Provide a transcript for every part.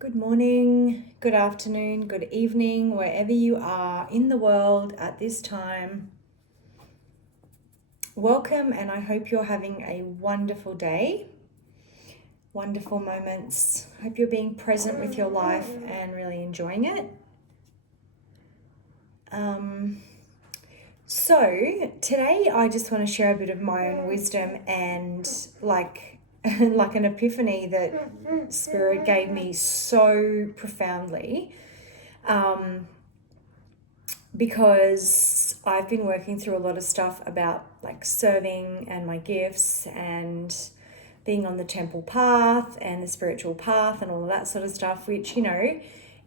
Good morning, good afternoon, good evening, wherever you are in the world at this time. Welcome, and I hope you're having a wonderful day, wonderful moments. Hope you're being present with your life and really enjoying it. So today I just want to share a bit of my own wisdom and like an epiphany that Spirit gave me so profoundly. Because I've been working through a lot of stuff about like serving and my gifts and being on the temple path and the spiritual path and all of that sort of stuff, which,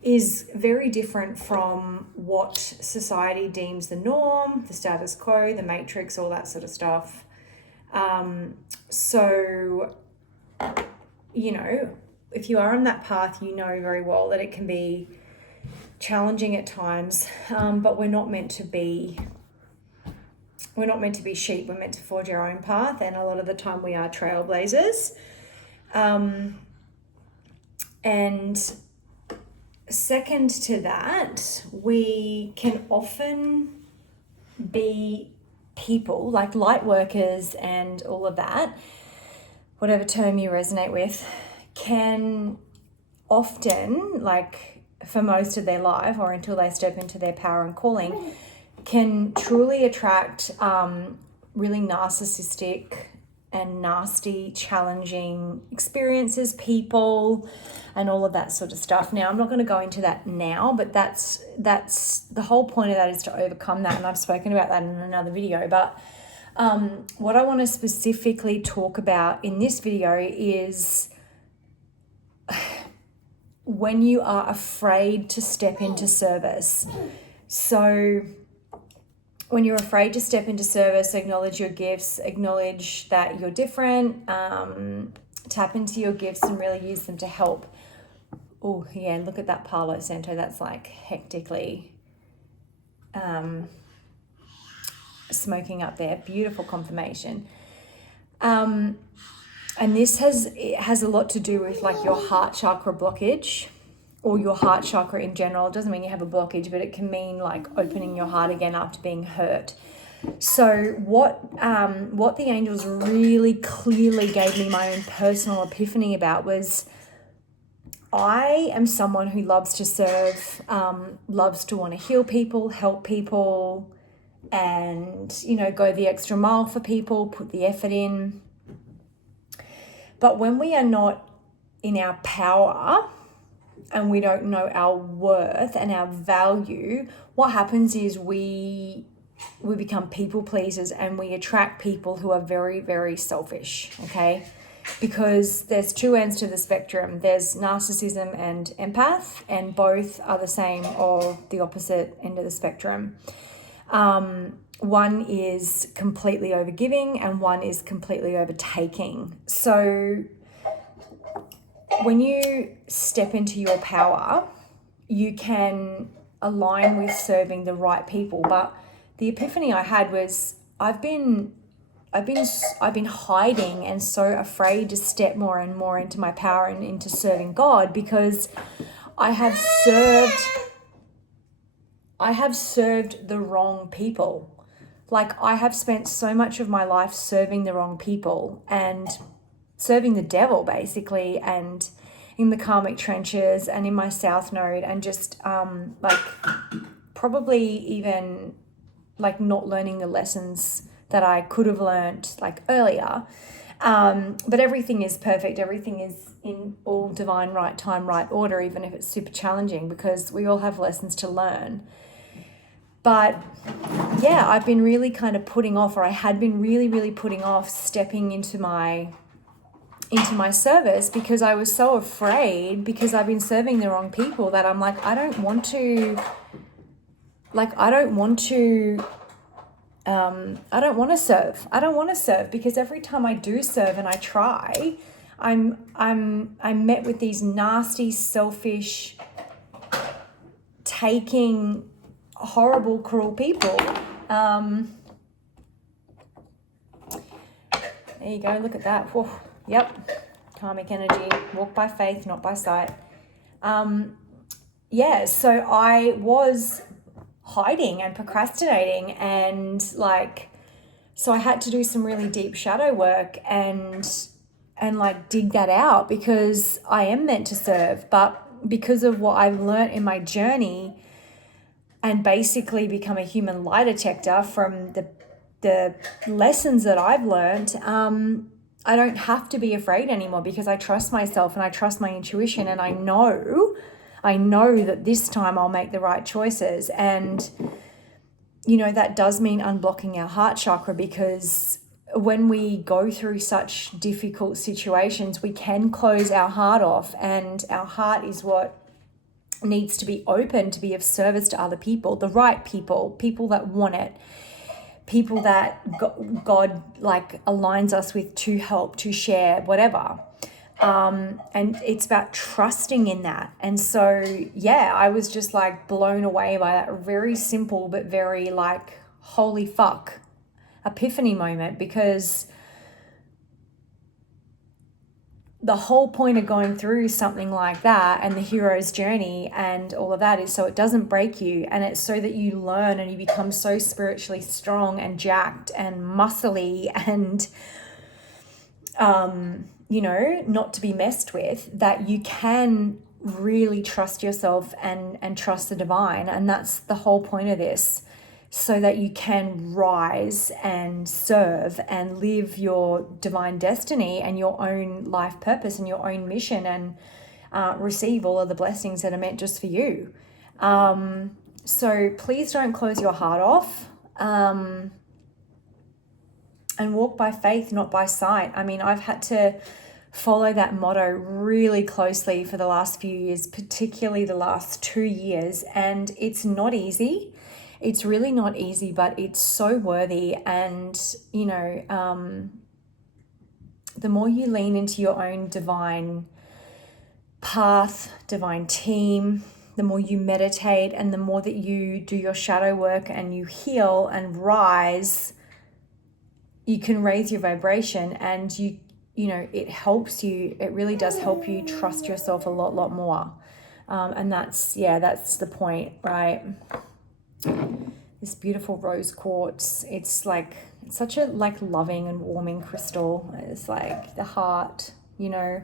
is very different from what society deems the norm, the status quo, the matrix, all that sort of stuff. So, if you are on that path, you know very well that it can be challenging at times, but we're not meant to be sheep. We're meant to forge our own path, and a lot of the time we are trailblazers. And second to that, we can often be people like light workers and all of that, whatever term you resonate with, can often, like for most of their life or until they step into their power and calling, can truly attract really narcissistic and nasty, challenging experiences, people, and all of that sort of stuff. Now, I'm not going to go into that now, but that's the whole point of that is to overcome that, and I've spoken about that in another video. But what I want to specifically talk about in this video is when you are afraid to step into service. So when you're afraid to step into service, acknowledge your gifts, acknowledge that you're different, tap into your gifts and really use them to help. Oh yeah, look at that Palo Santo. That's like hectically smoking up there. Beautiful confirmation. And this has a lot to do with like your heart chakra blockage or your heart chakra in general. It doesn't mean you have a blockage, but it can mean like opening your heart again after being hurt. So what the angels really clearly gave me my own personal epiphany about was I am someone who loves to serve, loves to want to heal people, help people, and, go the extra mile for people, put the effort in. But when we are not in our power and we don't know our worth and our value, what happens is we become people pleasers and we attract people who are very, very selfish, okay? Because there's two ends to the spectrum. There's narcissism and empath, and both are the same or the opposite end of the spectrum. One is completely overgiving and one is completely overtaking. So when you step into your power, you can align with serving the right people. But the epiphany I had was I've been hiding and so afraid to step more and more into my power and into serving God because I have served the wrong people. Like I have spent so much of my life serving the wrong people and serving the devil basically, and in the karmic trenches and in my south node, and just probably even like not learning the lessons that I could have learned like earlier. But everything is perfect. Everything is in all divine right time, right order, even if it's super challenging, because we all have lessons to learn. But yeah, I've been really kind of putting off, or I had been really, really putting off stepping into my service because I was so afraid, because I've been serving the wrong people, that I'm like, I don't want to serve. I don't want to serve because every time I do serve and I try, I'm met with these nasty, selfish, taking, horrible, cruel people. There you go. Look at that. Whoa. Yep. karmic energy. Walk by faith, not by sight. Yeah, so I was hiding and procrastinating, and like, so I had to do some really deep shadow work and like dig that out, because I am meant to serve, but because of what I've learned in my journey and basically become a human lie detector from the lessons that I've learned, I don't have to be afraid anymore, because I trust myself and I trust my intuition, and I know that this time I'll make the right choices. And, you know, that does mean unblocking our heart chakra, because when we go through such difficult situations, we can close our heart off, and our heart is what needs to be open to be of service to other people, the right people that want it, people that God like aligns us with to help, to share, whatever. And it's about trusting in that. And so, yeah, I was just like blown away by that very simple but very like, holy fuck epiphany moment, because the whole point of going through something like that and the hero's journey and all of that is so it doesn't break you, and it's so that you learn and you become so spiritually strong and jacked and muscly and you know, not to be messed with, that you can really trust yourself and trust the divine. And that's the whole point of this, so that you can rise and serve and live your divine destiny and your own life purpose and your own mission, and receive all of the blessings that are meant just for you. So please don't close your heart off. And walk by faith, not by sight. I mean, I've had to follow that motto really closely for the last few years, particularly the last 2 years. And it's not easy. It's really not easy, but it's so worthy. And, you know, the more you lean into your own divine path, divine team, the more you meditate, and the more that you do your shadow work and you heal and rise, you can raise your vibration, and you know, it helps you. It really does help you trust yourself a lot more. And that's the point, right? This beautiful rose quartz. It's like, it's such a like loving and warming crystal. It's like the heart, you know,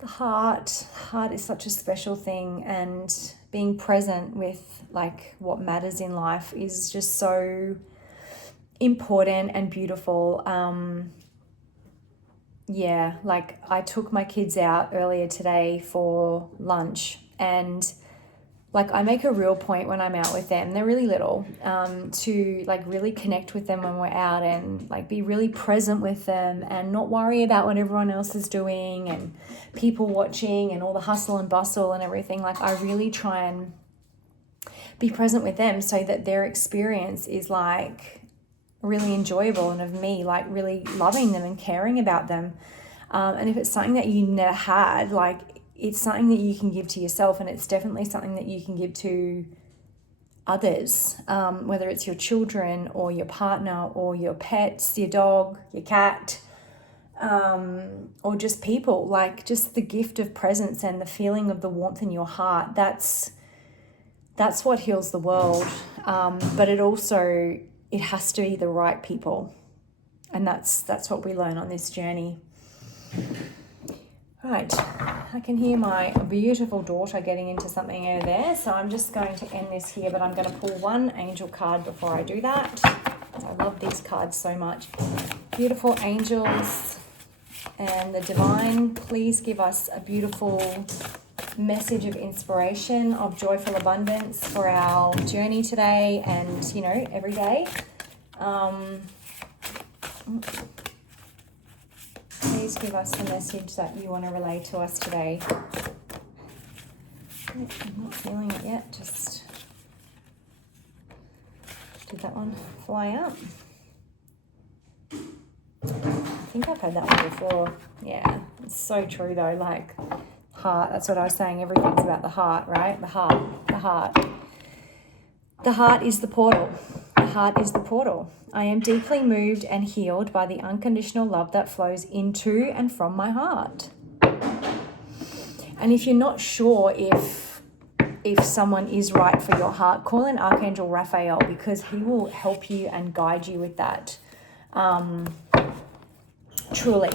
the heart is such a special thing, and being present with like what matters in life is just so important and beautiful. Yeah, like I took my kids out earlier today for lunch, and like I make a real point when I'm out with them, they're really little, to like really connect with them when we're out, and like be really present with them and not worry about what everyone else is doing and people watching and all the hustle and bustle and everything. Like I really try and be present with them so that their experience is like really enjoyable, and of me like really loving them and caring about them. And if it's something that you never had, like it's something that you can give to yourself, and it's definitely something that you can give to others, whether it's your children or your partner or your pets, your dog, your cat, or just people. Like just the gift of presence and the feeling of the warmth in your heart, that's what heals the world. But it has to be the right people, and that's what we learn on this journey. Right, I can hear my beautiful daughter getting into something over there, so I'm just going to end this here, but I'm going to pull one angel card before I do that. I love these cards so much. Beautiful angels and the divine, please give us a beautiful message of inspiration, of joyful abundance for our journey today and, you know, every day. Please give us the message that you want to relay to us today. I'm not feeling it yet, just did that one fly out? I think I've had that one before. Yeah, it's so true though, like heart, that's what I was saying, everything's about the heart, right? The heart. The heart is the portal. The heart is the portal. I am deeply moved and healed by the unconditional love that flows into and from my heart. And if you're not sure if someone is right for your heart, call in Archangel Raphael, because he will help you and guide you with that, truly.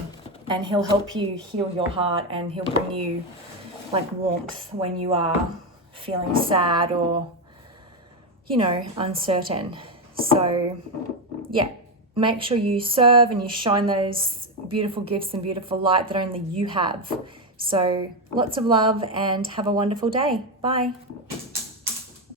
And he'll help you heal your heart, and he'll bring you like warmth when you are feeling sad or, you know, uncertain. So yeah, make sure you serve and you shine those beautiful gifts and beautiful light that only you have. So lots of love and have a wonderful day. Bye.